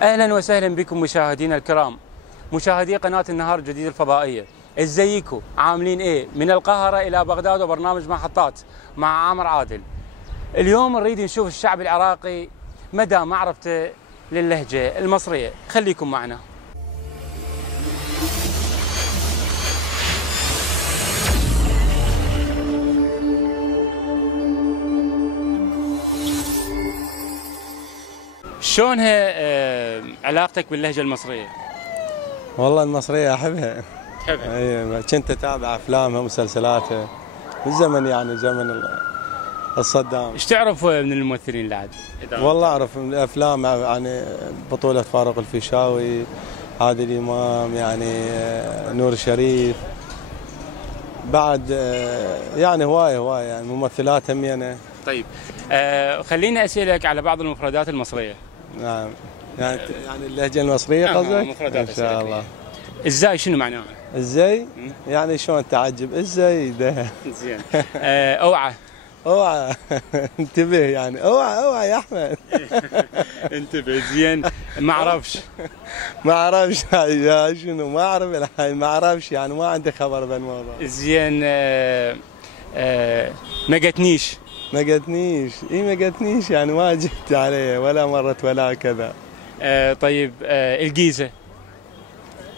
اهلا وسهلا بكم مشاهدينا الكرام، مشاهدي قناه النهار الجديد الفضائيه. ازيكم؟ عاملين ايه؟ من القاهره الى بغداد وبرنامج محطات مع عامر عادل. اليوم نريد نشوف الشعب العراقي مدى معرفته للهجه المصريه، خليكم معنا. شلونها علاقتك باللهجه المصريه؟ والله المصرية أحبها. تحبها؟ أي كنت أتابع أفلامها ومسلسلاتها من زمن، يعني زمن الصدام. ايش تعرف من الممثلين اللي عاد؟ والله أعرف من الأفلام، يعني بطولة فاروق الفيشاوي، عادل إمام، يعني نور الشريف، بعد يعني هواية يعني ممثلات همينة. طيب خليني أسألك على بعض المفردات المصرية. نعم، يعني اللهجة المصرية قصدك؟ مفردات إن شاء الله. ازاي؟ شنو معناها؟ ازاي؟ يعني شلون تعجب؟ ازاي ده؟ زين. اوعى. اوعى انتبه، يعني اوعى يا احمد. انتبه. زين. ما اعرفش. ما اعرفش يا شنو؟ ما اعرف الحين، ما اعرفش، يعني ما عندي خبر بالموضوع. زين. ما قتنيش. ما قتنيش؟ اي ما قتنيش، يعني ما جبت عليه ولا مرت ولا كذا. طيب الجيزة.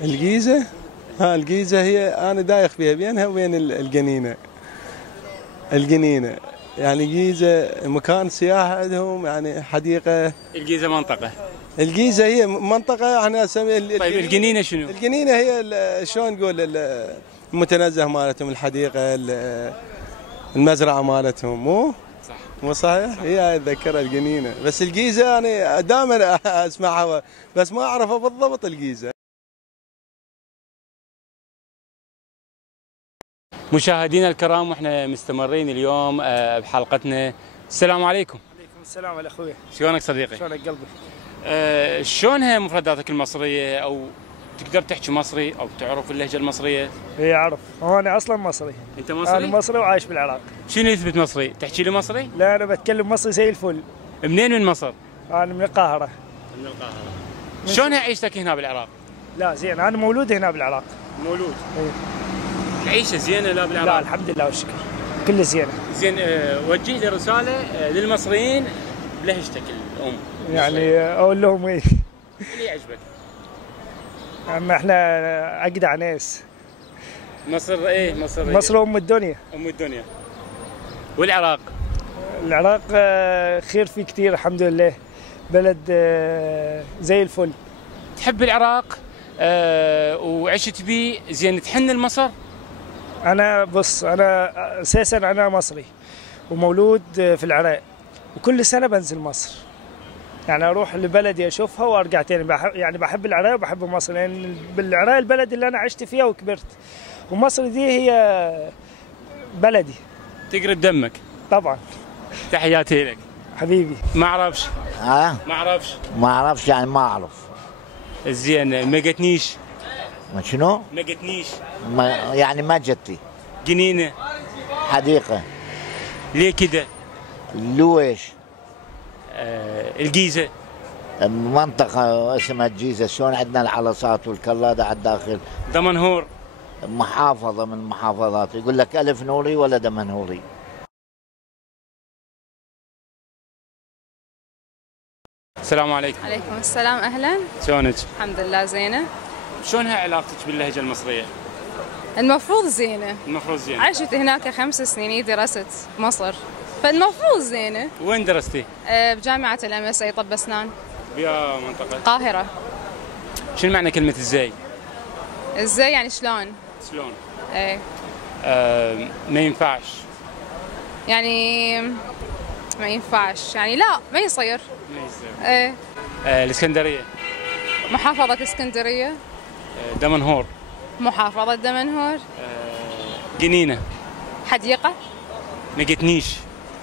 الجيزة؟ الجيزة هي انا دايخ فيها بينها وبين الجنينة. الجنينة يعني جيزة مكان سياحة عندهم، يعني حديقة. الجيزة منطقة. الجيزة هي منطقة احنا نسميها. طيب الجنينة شنو؟ الجنينة هي شلون نقول المتنزه مالتهم، الحديقة، المزرعة مالتهم، مو؟ صح. مو صحيح؟ هي اتذكرها الجنينة، بس الجيزة انا دائما اسمعها بس ما اعرفها بالضبط الجيزة. مشاهدينا الكرام، واحنا مستمرين اليوم بحلقتنا. السلام عليكم. عليكم السلام على اخوي. شلونك صديقي؟ شلونك قلبي؟ شلونها مفرداتك المصرية، او تقدر تحكي مصري او تعرف اللهجة المصرية؟ اي اعرف، انا اصلا مصري. انت مصري؟ انا مصري وعايش بالعراق. شنو يثبت مصري؟ تحكي لي مصري؟ لا انا بتكلم مصري زي الفل. منين من مصر؟ انا من القاهرة. من القاهرة. شلونها عيشتك هنا بالعراق؟ لا زين، انا مولود هنا بالعراق. مولود؟ اي. العيشة زينة لا بالعراق؟ لا الحمد لله والشكر، كله زينه. زين. وجه لي رسالة للمصريين بلهجتك الأم. يعني اقول لهم ايه؟ اللي يعجبك. اما احنا اجدع ناس. مصر ايه؟ مصر ام الدنيا. ام الدنيا. والعراق؟ العراق خير فيه كثير الحمد لله، بلد زي الفل. تحب العراق وعشت بيه، زين تحن لمصر؟ انا بص، انا اساسا انا مصري ومولود في العراق، وكل سنه بنزل مصر، يعني اروح لبلدي اشوفها وارجع تاني. بحب العراق وبحب مصر، لان بالعراق البلد اللي انا عشت فيها وكبرت، ومصر دي هي بلدي. تقرب دمك طبعا. تحياتي لك حبيبي. ما اعرفش. ما اعرفش. ما اعرفش يعني ما اعرف. زين. ما قتنيش. ما شنو؟ ما قتنيش. يعني ما جتي. جنينة. حديقة. ليه كده؟ لويش. الجيزة. منطقة اسمها الجيزة، شلون عندنا العلصات والكلادة على الداخل. دمنهور. محافظة من المحافظات، يقول لك ألف نوري ولا دمنهوري. السلام عليكم. عليكم السلام، اهلا. شلونك؟ الحمد لله زينه. شلونها علاقتك باللهجة المصرية؟ المفروض زينه. المفروض زينة. عشت هناك 5 سنين، درست بمصر، فالمفروض زينه. وين درستي؟ بجامعة الMSA طب اسنان. بيا منطقة؟ القاهرة. شنو معنى كلمة ازاي؟ ازاي يعني شلون؟ شلون؟ ايه. ما ينفعش. يعني ما ينفعش، يعني لا ما يصير. ما يصير. ايه. الاسكندرية. محافظة اسكندرية. دمنهور. محافظة دمنهور. جنينة. حديقة. ما قتنيش.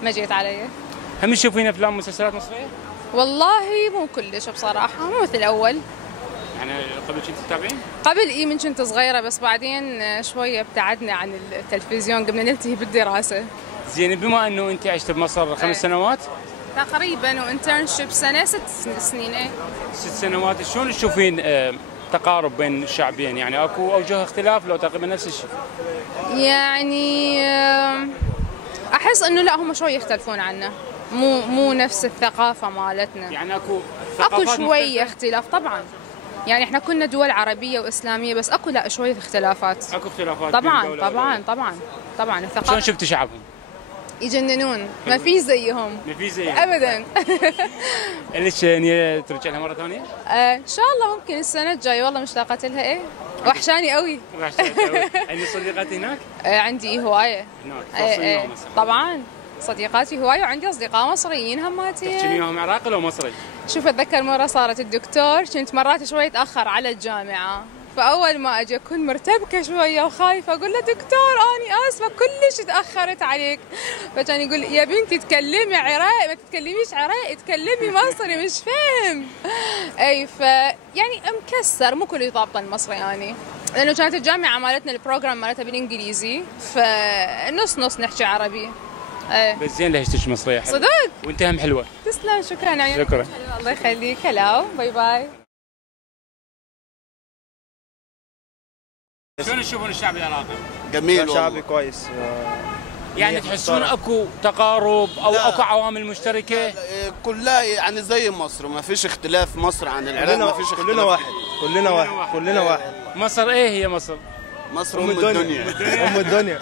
ما جيت علي. هم تشوفين افلام ومسلسلات مصرية؟ والله مو كلش بصراحة، مو مثل الأول. يعني قبل كنت تتابعين؟ قبل من كنت صغيرة، بس بعدين شوية ابتعدنا عن التلفزيون، قمنا نلتهي بالدراسة. زين. بما انه انت عشت بمصر 5 سنوات، تقريبا وانترنشيب سنه 6 سنين. ايه 6 سنوات. شلون تشوفين تقارب بين الشعبين؟ يعني اكو اوجه اختلاف لو تقريبا نفس الشيء؟ يعني احس انه لا، هم شوي يختلفون عنا، مو نفس الثقافه مالتنا. يعني اكو شويه اختلاف طبعا. يعني احنا كنا دول عربيه واسلاميه، بس اكو لا شويه اختلافات. اكو اختلافات طبعا الثقافه. شلون شفتي شعبهم؟ يجننون، ما في زيهم. ما في زيهم ابدا. ليش نية ترجع لها مره ثانيه؟ ان شاء الله ممكن السنه الجايه، والله مشتاقه لها. ايه وحشاني قوي. عندي صديقات هناك؟ عندي هوايه هناك. طبعا صديقاتي هوايه، وعندي اصدقاء مصريين هماتي. تحكي وياهم عراقي لو مصري؟ شوف اتذكر مره صارت الدكتور، كنت مرات شوي اتاخر على الجامعه، فاول ما اجي اكون مرتبكه شويه وخايفه، اقول له دكتور اني اسفه كلش تاخرت عليك، فكان يقول يا بنتي تكلمي عراقي، ما تتكلميش عراقي، تكلمي مصري، مش فاهم. اي يعني مكسر، مو كل يطابق المصري يعني، لانه كانت الجامعه مالتنا البروجرام مالتها بالانجليزي، فنص نص نحكي عربي. بس زين لهجتك مصريه حلوه صدق. وانت هم حلوه. تسلم، شكرا عيونك. شكرا. الله يخليك. هلاو، باي باي. شلون تشوفون الشعب العراقي؟ جميل شعبي كويس. يعني تحسون اكو تقارب او اكو عوامل مشتركه؟ كلها يعني زي مصر، ما فيش اختلاف مصر عن العراق، ما فيش اختلاف. كلنا واحد. مصر ايه هي مصر؟ مصر ام الدنيا. ام الدنيا.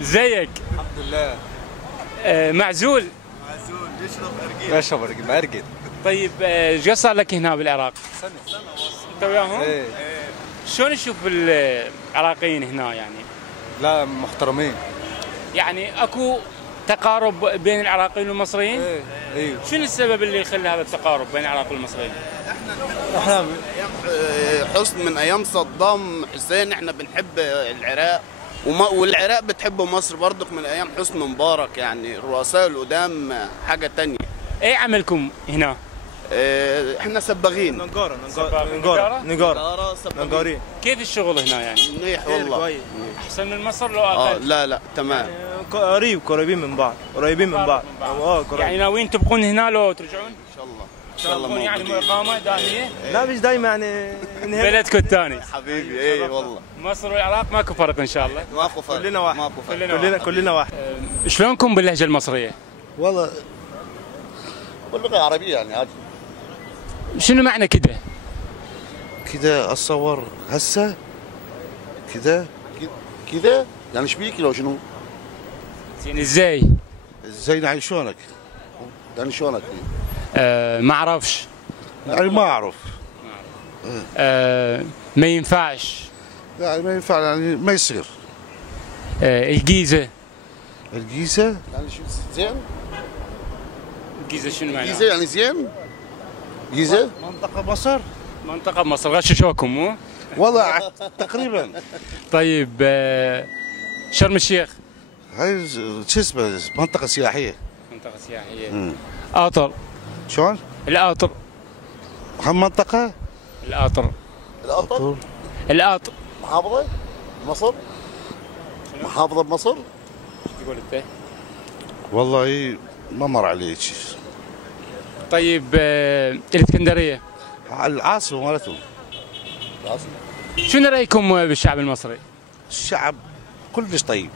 زيك؟ الحمد لله. معزول يشرب ارقد. طيب ايش قد صار لك هنا بالعراق؟ سنه انت وياهم؟ ايه. شلون تشوف العراقيين هنا يعني؟ لا محترمين. يعني اكو تقارب بين العراقيين والمصريين؟ ايوه. شنو السبب اللي يخلي هذا التقارب بين العراق والمصريين؟ احنا حسن من ايام صدام حسين، احنا بنحب العراق والعراق بتحب مصر برضك من ايام حسني مبارك، يعني الرؤساء القدام حاجه تانية. ايه عملكم هنا؟ احنا سباغين. نجارين. كيف الشغل هنا يعني؟ منيح والله. احسن من مصر لو اقل؟ لا تمام. قريبين من بعض. يعني ناويين تبقون هنا لو ترجعون؟ ان شاء الله. ان شاء الله. يعني اقامه دائميه؟ لا مش دائما يعني. بلدكم الثاني. حبيبي اي والله. مصر والعراق ماكو فرق ان شاء الله. ماكو فرق. كلنا واحد. كلنا واحد. شلونكم باللهجه المصريه؟ والله باللغة العربية يعني عادي. شنو معنى كده؟ كذا اتصور هسه كذا يعني ايش بيك لو شنو؟ يعني ازاي؟ ازاي يعني شلونك؟ يعني شلونك؟ ما اعرفش. يعني ما اعرف. ما ينفعش. يعني ما ينفع، يعني ما يصير. الجيزه. الجيزة يعني شو زين؟ الجيزه شنو معناها؟ الجيزة يعني زين؟ جيزة؟ منطقة مصر؟ منطقه مصر غششوكم مو؟ والله تقريبا. طيب شرم الشيخ. هاي شو اسمه منطقة سياحية. منطقه سياحيه. قاطر. شلون؟ القاطر. هم منطقة؟ القاطر. القاطر. محافظة؟ مصر؟ محافظة بمصر؟ شو تقول انت؟ والله ما مر عليك. طيب الاسكندريه. العاصمة مالتهم. شنو رايكم بالشعب المصري؟ الشعب كلش طيب.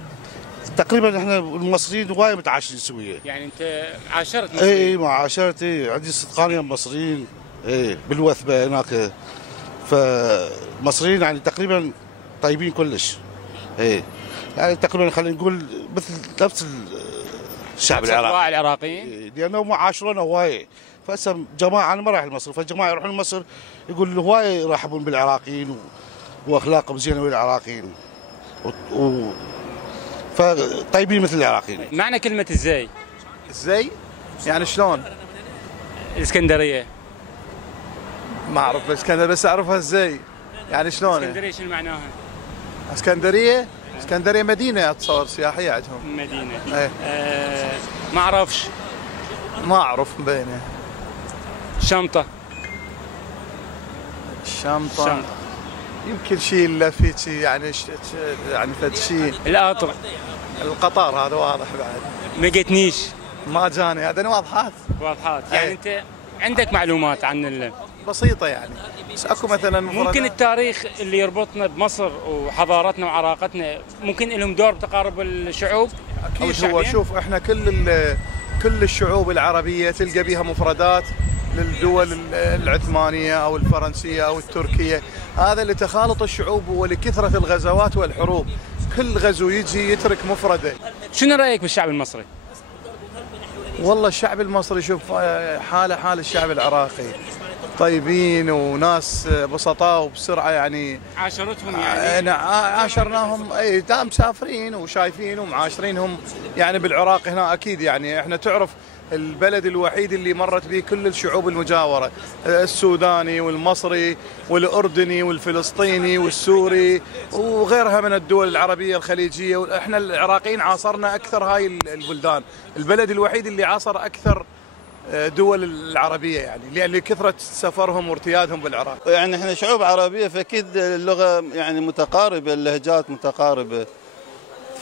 تقريبا احنا المصريين وايد متعايشين سويا. يعني انت عاشرت مصريين؟ اي مع عاشرتي، عندي صدقانيه مصريين بالوثبه هناك. فمصريين يعني تقريبا طيبين كلش. يعني تقريبا خلينا نقول مثل نفس الشعب العراقي. العراقيين؟ لانهم عاشرونا هوايه. فهسه جماعه انا ما رايح لمصر، فالجماعه يروحون لمصر يقول هوايه يرحبون بالعراقيين واخلاقهم زينه ويا العراقيين. فطيبين مثل العراقيين. معنى كلمه ازاي؟ ازاي؟ يعني شلون؟ الاسكندريه. ما اعرف الاسكندريه، بس اعرفها ازاي؟ يعني شلون؟ اسكندريه شنو معناها؟ اسكندريه مدينه اتصور سياحيه عندهم. مدينه. ايه. ما اعرفش. ما اعرف مبينه. شنطه. الشنطه يمكن شيء الا في شيء يعني يعني فد شيء. القطر. القطار هذا واضح بعد. ما قتنيش. ما جاني هذا واضحات. يعني انت عندك معلومات عن بسيطه يعني، بس اكو مثلا ممكن التاريخ اللي يربطنا بمصر وحضارتنا وعراقتنا ممكن لهم دور بتقارب الشعوب؟ اكيد. هو شوف احنا كل الشعوب العربيه تلقى بها مفردات للدول العثمانيه او الفرنسيه او التركيه، هذا لتخالط الشعوب ولكثره الغزوات والحروب، كل غزو يجي يترك مفرده. شنو رايك بالشعب المصري؟ والله الشعب المصري شوف حاله حال الشعب العراقي، طيبين وناس بسطاء وبسرعه يعني. عاشرتهم يعني؟ عاشرناهم، اي دام مسافرين وشايفين ومعاشرينهم يعني بالعراق هنا اكيد. يعني احنا تعرف البلد الوحيد اللي مرت به كل الشعوب المجاوره، السوداني والمصري والاردني والفلسطيني والسوري وغيرها من الدول العربيه الخليجيه، واحنا العراقيين عاصرنا اكثر هاي البلدان، البلد الوحيد اللي عاصر اكثر دول العربيه يعني لكثره سفرهم وارتيادهم بالعراق. يعني احنا شعوب عربيه فاكيد اللغه يعني متقاربه، اللهجات متقاربه،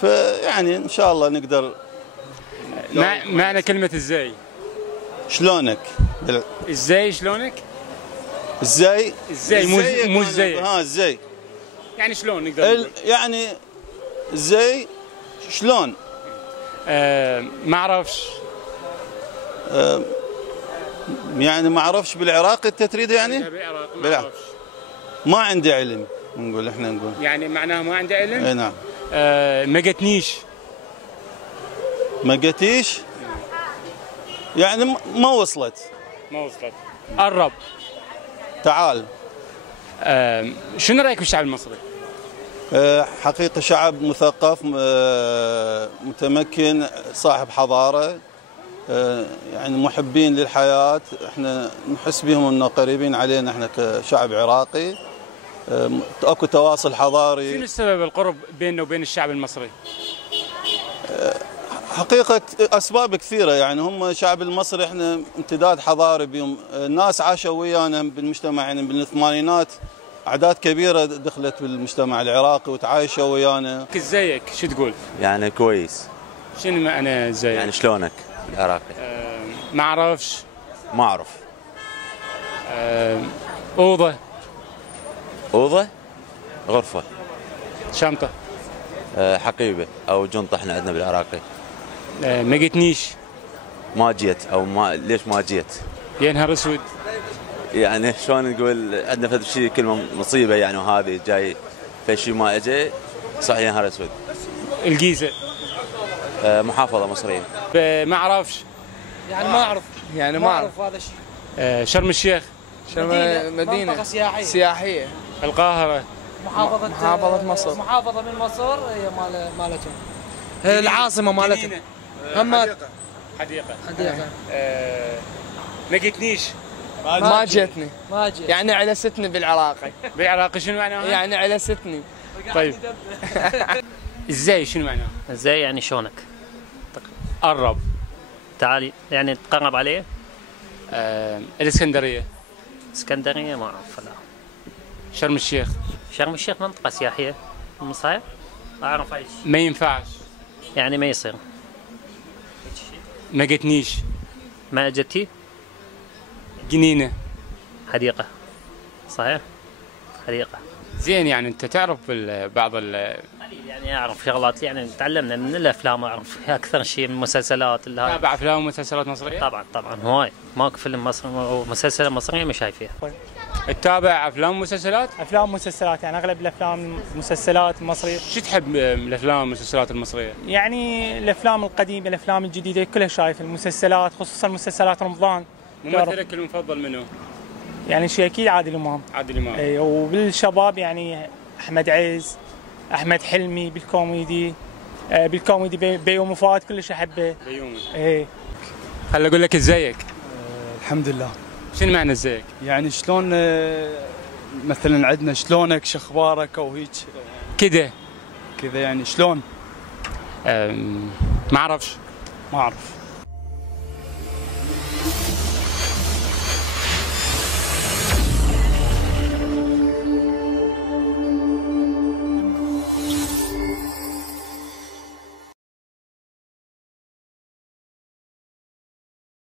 فيعني ان شاء الله نقدر. معنى كلمه ازاي؟ شلونك؟ ازاي شلونك؟ ازاي مو ازاي. ازاي يعني شلون نقدر يعني ازاي شلون؟ ما اعرفش. يعني ما اعرفش بالعراقي انت تريد يعني؟ بالعراق ما اعرفش. ما عندي علم احنا نقول يعني معناها ما عندي علم؟ اي نعم. ما قتنيش. ما قتيش؟ يعني ما وصلت. قرب. تعال. شنو رايك بالشعب المصري؟ حقيقة شعب مثقف، متمكن، صاحب حضارة، يعني محبين للحياة، احنا نحس بهم انه قريبين علينا احنا كشعب عراقي، اكو تواصل حضاري. شنو السبب القرب بيننا وبين الشعب المصري؟ حقيقة أسباب كثيرة، يعني هم شعب المصري احنا امتداد حضاري بهم، الناس عاشوا ويانا بالمجتمع يعني بالثمانينات، أعداد كبيرة دخلت بالمجتمع العراقي وتعايشوا ويانا. ازيك؟ شو تقول؟ يعني كويس. شنو معنى ازيك؟ يعني شلونك بالعراقي؟ ما اعرفش. ما اعرف. أوضة. غرفة. شنطة. حقيبة أو جنطة احنا عندنا بالعراقي. ما قتنيش. ما جيت أو ليش ما جيت؟ يا نهار اسود. يعني شلون نقول عندنا فد شيء كلمة مصيبة يعني، وهذه جاي في شيء ما اجى صح يا نهار اسود. الجيزة. محافظة مصرية. ما اعرفش. يعني ما اعرف. يعني ما اعرف هذا الشيء. شرم الشيخ. مدينة سياحية. القاهرة. محافظة مصر. محافظة من مصر هي مالتهم. العاصمة مالتهم. حديقة. ما قتنيش. ما جتني. يعني علستني بالعراقي. بالعراقي شنو معناها؟ يعني علستني. طيب. ازاي شنو معناها؟ ازاي يعني شلونك؟ قرب. تعالي يعني تقرب عليه. الاسكندرية. اسكندرية ما اعرف. لا. شرم الشيخ. شرم الشيخ منطقة سياحية صحيح؟ اعرف ايش. ما ينفعش. يعني ما يصير. ما قتنيش. ما اجتي؟ جنينة. حديقة. صحيح؟ حديقة. زين يعني انت تعرف بعض يعني اعرف شغلات يعني تعلمنا من الافلام، اعرف اكثر شيء من المسلسلات اللي هاي. تابع افلام ومسلسلات مصرية؟ طبعا هواي، ماكو فيلم مصري ومسلسل مصري مش شايفيها. تتابع افلام ومسلسلات؟ افلام ومسلسلات، يعني اغلب الافلام والمسلسلات المصرية. شو تحب من الافلام والمسلسلات المصرية؟ يعني الافلام القديمة، الافلام الجديدة كلها شايف، المسلسلات خصوصا مسلسلات رمضان. ممثلك المفضل منه؟ يعني شيء اكيد عادل امام. اي وبالشباب يعني احمد عز، احمد حلمي بالكوميدي، بيومي فؤاد كلش احبه. اي خل اقول لك ازيك. الحمد لله. شنو معنى ازيك؟ يعني شلون مثلا عندنا شلونك شخبارك او هيك كذا يعني شلون؟ ما اعرفش. ما اعرف.